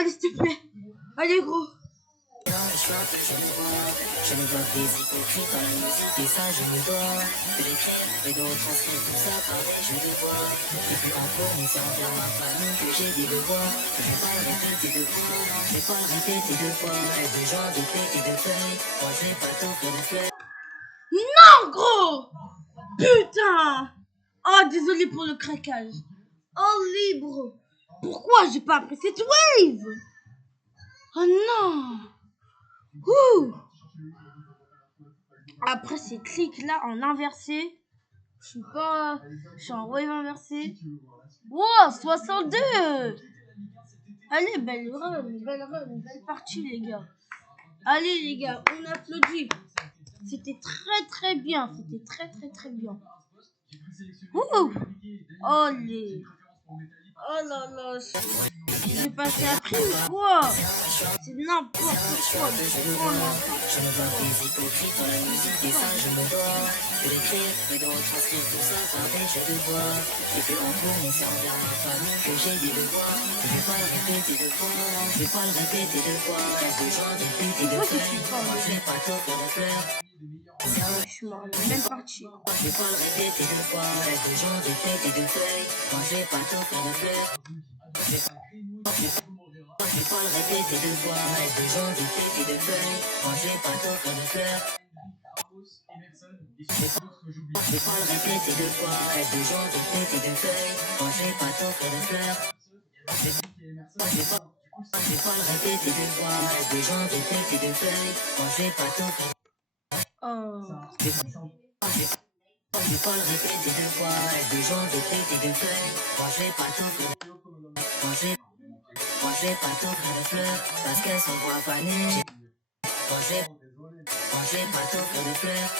Allez, s'il te plaît. Allez, gros. Je ne vois que des hypocrites dans la musique et ça je me dois de l'écrire et de retranscrire tout ça par des jeux de voix. Je plus en cours mais c'est envers ma famille que j'ai des devoirs. Je vais pas le répéter deux fois, je vais pas le répéter deux fois. Reste de gens de fées et de feuilles, moi je vais pas t'offrir de fleurs. Non, gros. Putain. Oh, désolé pour le craquage. Oh, libre. Pourquoi j'ai pas appris cette wave? Oh non. Ouh. Après ces clics là en inversé, je suis en wave inversé. Wow, 62. Allez, belle run, belle partie les gars. Allez les gars, on applaudit. C'était très bien, c'était très bien. Ouh. Oh les. Oh là là, j'ai passé après ou quoi? C'est n'importe quoi. Je ne vois que des hypocrites dans la musique et ça je me dois de l'écrire et de retranscrire tout ça par des jeux de voix. Je fais en cours mais c'est envers ma famille que j'ai des devoirs. Je vais pas le répéter deux fois, je vais pas le répéter deux fois. Reste de gens de putes et de feuilles, moi je vais pas t'offrir de fleurs. Je suis même parti. Je vais pas le répéter deux fois, reste de gens de fêtes et de feuilles, moi je vais pas t'offrir de fleurs. Je vais pas le répéter deux fois, reste de gens de fêtes et de feuilles, moi je vais pas t'offrir de fleurs. Je vais pas le répéter deux fois, reste de gens de fêtes et de feuilles, moi je vais pas t'offrir de fleurs. Je vais pas le répéter deux fois, reste de gens de fêtes et de feuilles, moi je vais pas t'offrir. Oh. Je vais pas le répéter deux fois, reste de gens de fêtes et de feuilles, moi je vais pas t'offrir. Moi je vais pas t'offrir de fleurs, parce qu'elles sont voix fanées. Moi je vais pas t'offrir de fleurs.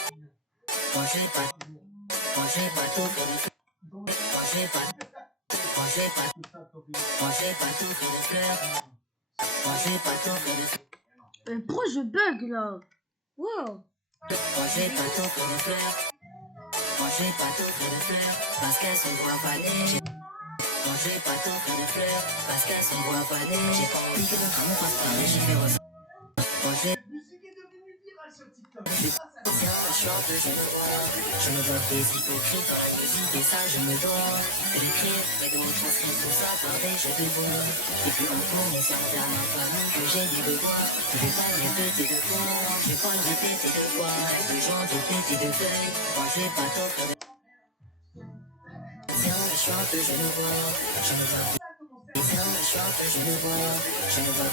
Moi je vais pas t'offrir de fleurs. Moi je vais pas t'offrir de fleurs. Moi je vais pas t'offrir de fleurs. Pourquoi je bug là? Wow. Moi je vais pas t'offrir de fleurs. Moi je vais pas t'offrir de fleurs, parce qu'elles sont voix fanées. Moi je vais pas t'offrir de fleurs, parce qu'elles sont voix fanées. J'ai pas envie que notre amour fasse pareil, j'ai fait ressentir. Moi je je me vois des hypocrites dans la musique et ça je me dois de l'écrire et de retranscrire tout ça par des jeux de voix. Et puis en cours mais c'est envers ma famille que j'ai des devoirs. Je vais pas le répéter deux fois, je vais pas le répéter deux fois. Reste de gens de fêtes et de feuilles, moi je vais pas t'offrir de... Tiens, je chante, je le vois, je me vois. Tiens, je chante, je le vois, je me vois.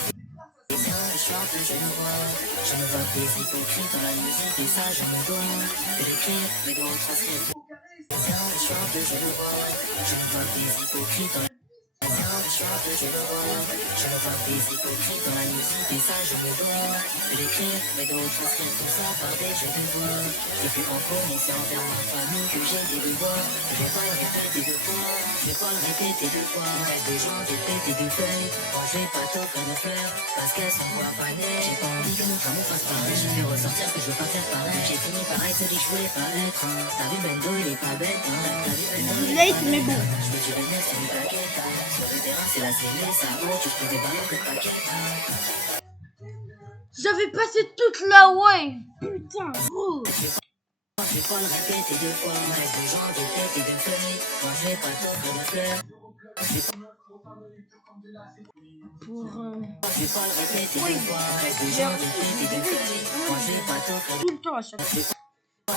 Tiens, je chante, je le vois, je me vois des hypocrites dans la musique et ça je me dois de l'écrire mais de retranscrire. Tiens, je chante, je le vois, je me vois des hypocrites dans la... Tiens, je chante, je le vois, je me vois des hypocrites dans la musique et ça je me dois de l'écrire mais de retranscrire tout ça par des jeux de voix. Et puis en cours mais c'est envers ma famille que j'ai des devoirs. Je vais pas le répéter deux fois, je vais pas le répéter deux fois. Reste des gens de fêtes et de feuilles, moi je vais pas t'offrir de fleurs, parce qu'elles sont voix fanées. J'ai pas envie que notre amour fasse pareil, je fais ressortir que je veux pas faire pareil. J'ai fini par être celui que je voulais pas être. T'as vu Bendo il est pas bête, t'as vu Bendo il est Late mais bon. je veux du bénéfice, c'est une baguette. Sur le terrain c'est la scellée, ça haut, tu fais des ballons que paquettes. J'avais passé toute la wave. Putain, gros. Je vais pas le répéter deux fois, reste des gens de fêtes et de feuilles, moi je vais pas t'offrir de fleurs. Pour Je vais pas le répéter deux fois, reste des gens de fêtes et de feuilles, moi je vais pas t'offrir de... tout le temps à chaque fois.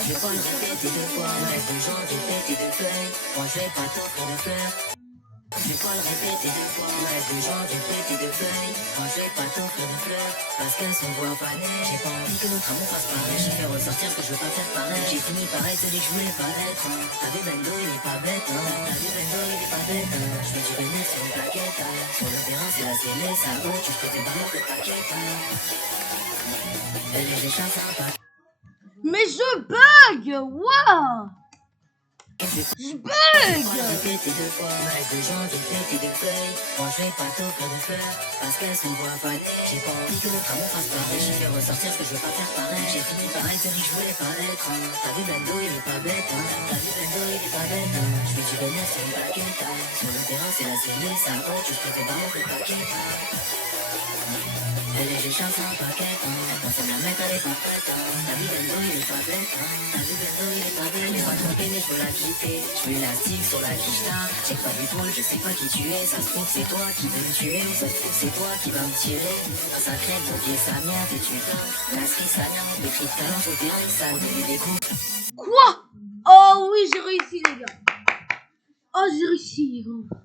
Je vais pas le répéter deux fois, reste des gens de fêtes et de feuilles, moi je vais pas t'offrir de fleurs. Je vais pas le répéter deux fois, reste des gens de fêtes et de feuilles, moi je vais pas t'offrir de fleurs, parce qu'elles sont voix fanées. J'ai pas envie que notre amour fasse pareil, j'ai fait ressortir que je veux pas faire pareil. J'ai fini par être celui que je voulais pas être. T'as vu Bendo il est pas bête, t'as vu Bendo il est pas bête. Je fais du bénéfice sur une plaquette, sur le terrain c'est la scellée, ça haut, tu fais des ballons de paquettes. Elle est déjà sympa. Mais je bug. Waouh. Je bug. Répéter deux fois, reste des gens de fêtes et de feuilles, moi je vais pas t'offrir de fleurs, parce qu'elles sont voix fanées. J'ai pas envie que notre amour fasse pareil, j'ai fait ressortir que je veux pas faire pareil. J'ai fini par être celui que je voulais pas être. T'as vu Bendo il est pas bête, t'as vu Bendo il est pas bête. Je fais du bénéfice sur une baguette, sur le terrain c'est la scellée, ça haut, tu fais des ballons de paquettes. Elle est juste un paquet, quand on la met elle est pas prête. T'as vu Bendo il est pas bête, t'as vu Bendo il est pas bête. Mais pas trompé mais faut la quitter, j'mets l'élastique sur la quicheta. J'ai pas d'épaule, je sais pas qui tu es, ça se trouve c'est toi qui veux me tuer. Ou ça se trouve c'est toi qui va me tirer. Un sacré bon pied sa merde et tu t'as l'inscrit sa merde, les cris de talent au terrain, ça met des coups. Quoi? Oh oui, j'ai réussi les gars. Oh j'ai réussi les gars.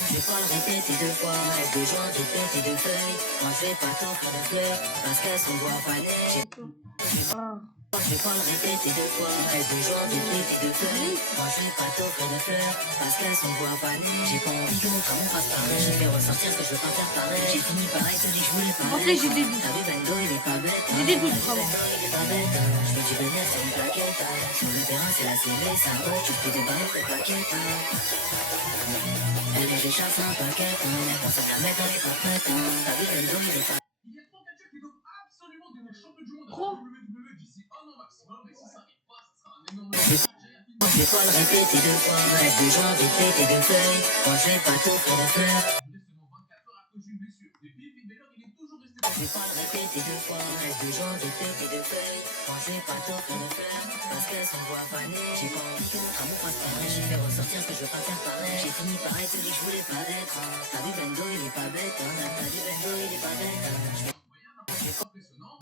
Je vais pas le répéter deux fois, reste de joints, de têtes et de feuilles. Moi je vais pas t'offrir de fleurs, parce qu'elles sont bois fanées. Je vais pas le répéter deux fois, reste de joints, de têtes et de feuilles. Moi je vais pas t'offrir de fleurs, parce qu'elles sont bois fanées. J'ai pas envie que mon crayon fasse pareil, j'ai fait ressortir ce que je veux pas faire pareil. J'ai fini pareil, te dis je voulais pas. Ok, j'ai des doutes. T'as vu Bendo il est pas bête, J'ai des doutes vraiment. il est pas bête. Je fais du bénéfice, c'est une plaquette. Sur le terrain c'est la scellée, ça va, tu fais des balles, des plaquettes. Elle est déjà un paquet, personne la met dans les papettes. T'as vu Bendo il est pas. Trop. Je vais pas le répéter deux fois, reste de joints, de têtes et de feuilles. Moi je vais pas t'offrir de fleurs. Je vais pas le répéter deux fois, reste de joints, de têtes et de feuilles. Moi je vais pas t'offrir de fleurs, parce qu'elles sont bois fanées. J'ai pas envie que notre amour fasse pareil, j'ai fait ressortir ce que je veux pas faire pareil. J'ai fini pareil, celui que je voulais pas être. T'as vu Bendo il est pas bête, t'as vu Bendo il est pas bête.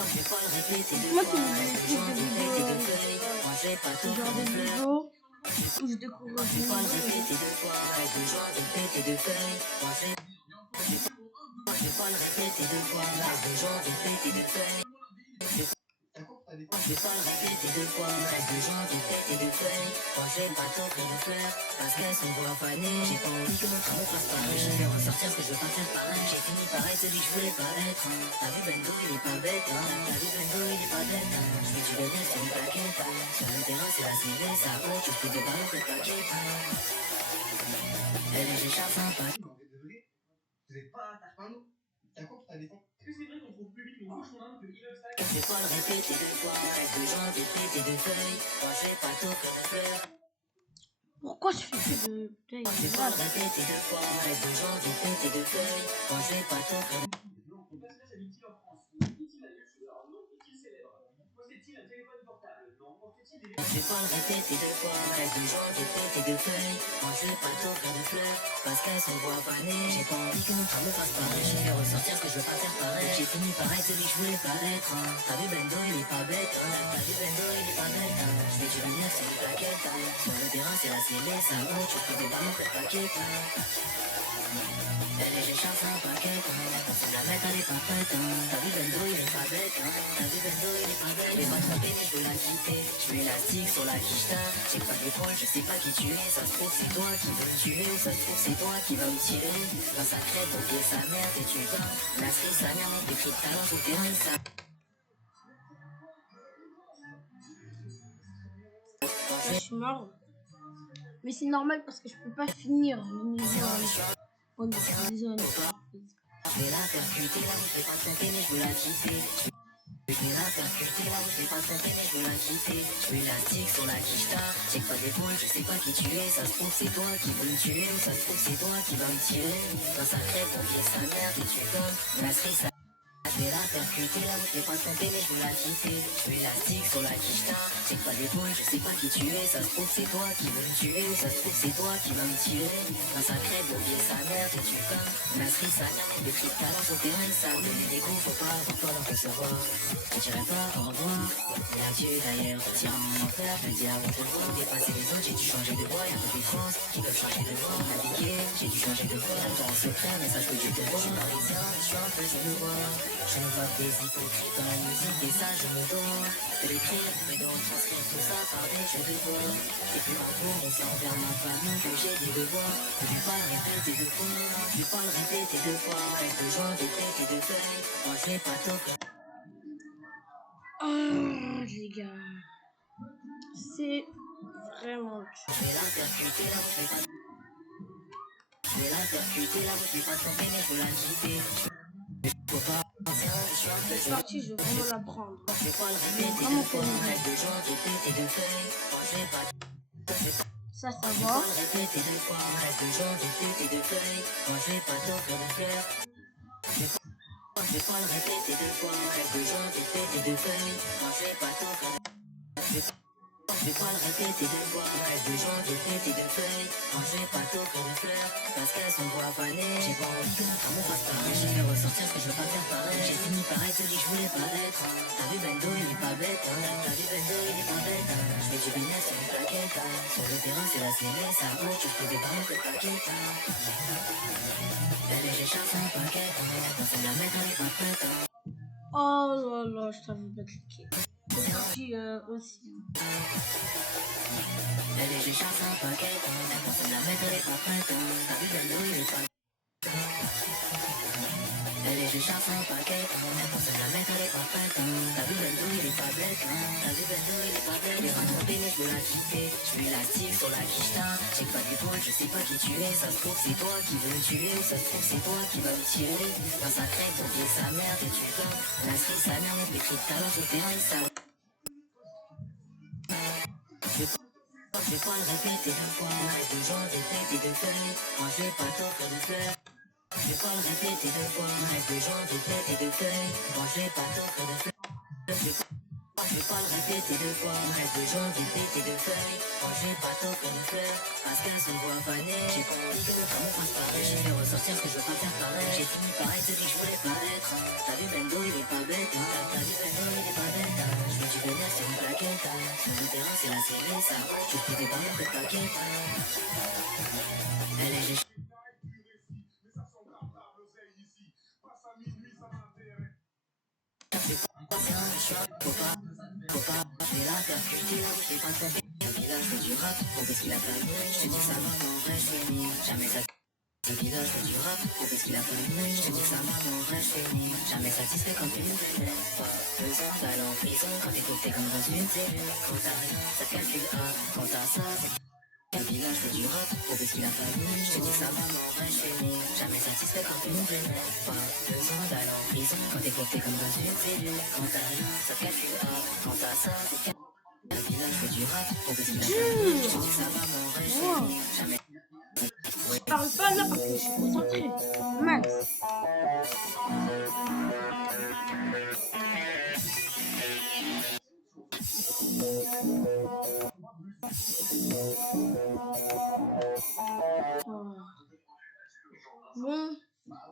Je vais pas le répéter deux Moi fois, qui me reste de joints, de têtes et de feuilles. Moi je vais pas genre t'offrir des de fleurs. vidéos où je découvre Je vais pas le répéter deux fois, reste de joints, de têtes et de feuilles. Moi je vais pas le répéter deux fois, reste de joints, de têtes et de feuilles. Je vais pas le répéter deux fois, reste de joints, de têtes et de feuilles. Moi je vais pas t'offrir de fleurs, parce qu'elles sont bois fanées. J'ai pas envie que notre amour fasse pareil, j'ai fait ressortir ce que je veux pas faire pareil. J'ai fini pareil, celui que je voulais pas être. T'as vu Bendo il est pas bête, t'as vu Bendo il est pas bête. Je fais du bénéfice, c'est une plaquette. Sur le terrain c'est la CV, ça vaut, tu fais des balles, des plaquettes. Elle est juste un paquet. Vous êtes pas Tarpano? T'as quoi pour ta défense? Est-ce que c'est vrai qu'on trouve plus vite le gauche que Ilobstack? Je vais pas le répéter deux fois, reste de joints, de têtes et de feuilles. Moi je vais pas t'offrir de fleurs. Pourquoi je fais que de... Putain, Je vais pas le répéter deux fois, reste de joints, de têtes et de feuilles. Moi je vais pas t'offrir de Non, ton personnage habite-t-il en France? Oui. Est-il un youtubeur? Non. Est-il célèbre? Possède-t-il un téléphone portable? Non. Porte-t-il des... Je vais pas le répéter deux fois, reste de joints, de têtes et de feuilles. Moi je vais pas t'offrir de fleurs, parce qu'elles sont bois fanées. J'ai pas envie que notre amour fasse pareil, j'ai fait ressortir ce que je veux pas faire pareil. J'ai fini pareil, celui que je voulais pas être. T'as vu Bendo il est pas bête, t'as vu Bendo il est pas bête. Je fais du bénéfice, c'est une plaquette. Sur le terrain c'est la scellée, ça vaut, tu fais des balles, des plaquettes. Elle est juste un paquet, personne la met dans les papettes. T'as vu Bendo il est pas bête, t'as vu Bendo il est pas bête. Je vais pas tromper mais je veux la quitter, je mets l'élastique sur la quicheta. J'ai pas d'épaule, je sais pas qui tu es, ça se trouve c'est toi qui veux me tuer. Ou ça se trouve c'est toi qui va me tirer. Quand ça crève, ton pied sa merde et tu vas l'inscrire sa merde, des cris de talent au terrain, ça. Là, je suis mort. Mais c'est normal parce que je peux pas finir le niveau en zone. Je vais la percuter là où je vais pas tromper mais je veux la quitter. Je vais la percuter là où je vais pas tromper mais je veux la quitter. Je mets l'élastique sur la quicheta. J'ai pas d'épaule, je sais pas qui tu es. Ça se trouve c'est toi qui veux me tuer. Ou ça se trouve c'est toi qui va me tirer. Quand ça crève, ton pied sa merde et tu donnes l'inscrit sa. Je vais la percuter là où je vais pas tromper mais je veux la quitter. Je mets l'élastique sur la quicheta. J'ai pas d'épaule, je sais pas qui tu es. Ça se trouve c'est toi qui veux me tuer. Ou ça se trouve c'est toi qui va me tirer. Quand ça crève, ton pied sa merde et tu donnes l'inscrit sa merde. Des cris de talent au terrain, ça donne des coups, faut pas avoir peur d'en recevoir. Je dirais pas au revoir, mais adieu d'ailleurs. Tiens en enfer, je dis à on te revoir. Dépasser les autres, j'ai dû changer de voix. Y'a peu de France qui peuvent changer de voix. Naviguer, j'ai dû changer de voix. Dans le secret, mais sache que Dieu te voit. Parisien, je suis un peu genevois. Je ne vois que des hypocrites dans la musique et ça je me dois de l'écrire, mais de retranscrire tout ça par des jeux de voix. Et puis en cours, mais c'est envers ma famille que j'ai des devoirs. Je vais pas le répéter deux fois, je vais pas le répéter deux fois. Avec de joints, de têtes et de feuilles, moi je vais pas t'offrir. Oh les gars, c'est vraiment Je vais la percuter là où je vais pas. Je vais la percuter là où je vais pas tomber mais je veux la quitter. Faut pas. cette partie, je veux vraiment la prendre. Je vais pas le répéter deux fois. Avec de joints, de têtes et de feuilles, moi je vais pas. Ça va. Répéter deux fois, reste de gens, de putes et de feuilles. Moi je vais pas t'offrir de fleurs. Je vais pas le répéter deux fois, reste de gens, de putes et de feuilles. Moi je vais pas t'offrir de fleurs. Je vais pas le répéter deux fois, reste de gens, de putes et de feuilles. Moi je vais pas t'offrir de fleurs, parce qu'elles sont bois fanées. J'ai pas envie que notre amour fasse pareil. J'ai fait ressortir ce que je veux pas faire pareil. J'ai fini par être celui que je voulais pas être. T'as vu Bendo, il est pas bête, hein. T'as vu Bendo, il est pas bête, hein. Je fais du business sur une plaquette, hein. Sur le terrain, c'est la CMS, ça bouge, je fais des paroles de plaquettes, hein. Elle est, j'échappe un paquet, hein. On sait la mettre, elle est pas prête, hein. Oh là là, je t'avais pas cliqué. Puis aussi. Elle est, j'échappe un paquet, hein. On sait la mettre, elle est pas prête, hein. T'as vu Bendo, il est pas Elle est, j'échappe un paquet, on sait la mettre, elle est pas prête, t'as vu Bendo, il est pas bête, t'as vu Bendo, il est pas bête, il va tomber, mais je veux la quitter, je suis élastique sur la quicheta, j'ai pas d'épaule, je sais pas qui tu es, ça se trouve c'est toi qui veux me tuer, ou ça se trouve c'est toi qui va me tirer, dans sa crête, ton pied, sa mère, et tu comme, la cerise, sa mère, mais pétrit tout à l'heure, sur le terrain, il s'arrête. Je vais pas le répéter deux fois, reste de gens, des têtes et de feuilles, moi je vais pas t'offrir de fleurs. Je vais pas le répéter deux fois, reste de gens, de têtes et de feuilles. Moi je vais pas t'offrir de fleurs. Je vais pas le répéter deux fois, reste de gens, de têtes et de feuilles. Moi je vais pas t'offrir de fleurs, parce qu'elles sont bois fanées. J'ai pas envie que notre amour fasse pareil. J'ai fait ressortir ce que je veux pas faire pareil. J'ai fini par être celui que je voulais pas être. T'as vu Bendo, il est pas bête. T'as vu Bendo, il est pas bête. Je fais du vénère sur une plaquette. Sur le terrain, c'est la série, ça. Je fais des paroles de plaquettes. Elle est, j'ai faut pas, je vais la faire, je vais pas te faire. Et là, je fais du rap, pour ce qu'il a pas eu. Je te dis que ça va, mais en vrai, je fais ni. Jamais ça. Et puis là, je fais du rap, pour ce qu'il a pas eu. Je te dis que ça va, mais en vrai, je fais ni. Jamais satisfait quand tu ne fais pas. 2 ans d'aller en prison, quand t'es coupé comme dans une cellule. Quand t'as rien, ça te calcule A. Quand t'as ça, c'est. Et puis là, je fais du rap, pour ce qu'il a pas eu. Je te dis que ça va, mais en vrai, je fais ni. Jamais satisfait quand tu ne fais pas. 2 ans d'aller en prison, quand t'es coupé comme dans une cellule. Quand t'as rien, ça te calcule A. Quand t'as ça, c'est. Et puis là, je fais du rap, pour ce qu'il a pas eu. Je te dis que ça va, mais en vrai, je fais ni. Jamais. Je parle pas là parce que je suis concentré. Max. Bon,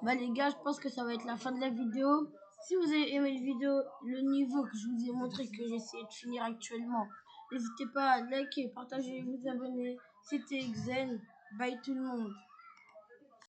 bah les gars, je pense que ça va être la fin de la vidéo. Si vous avez aimé la vidéo, le niveau que je vous ai montré que j'essaie de finir actuellement, n'hésitez pas à liker, partager, vous abonner. C'était Xen. Bye tout le monde.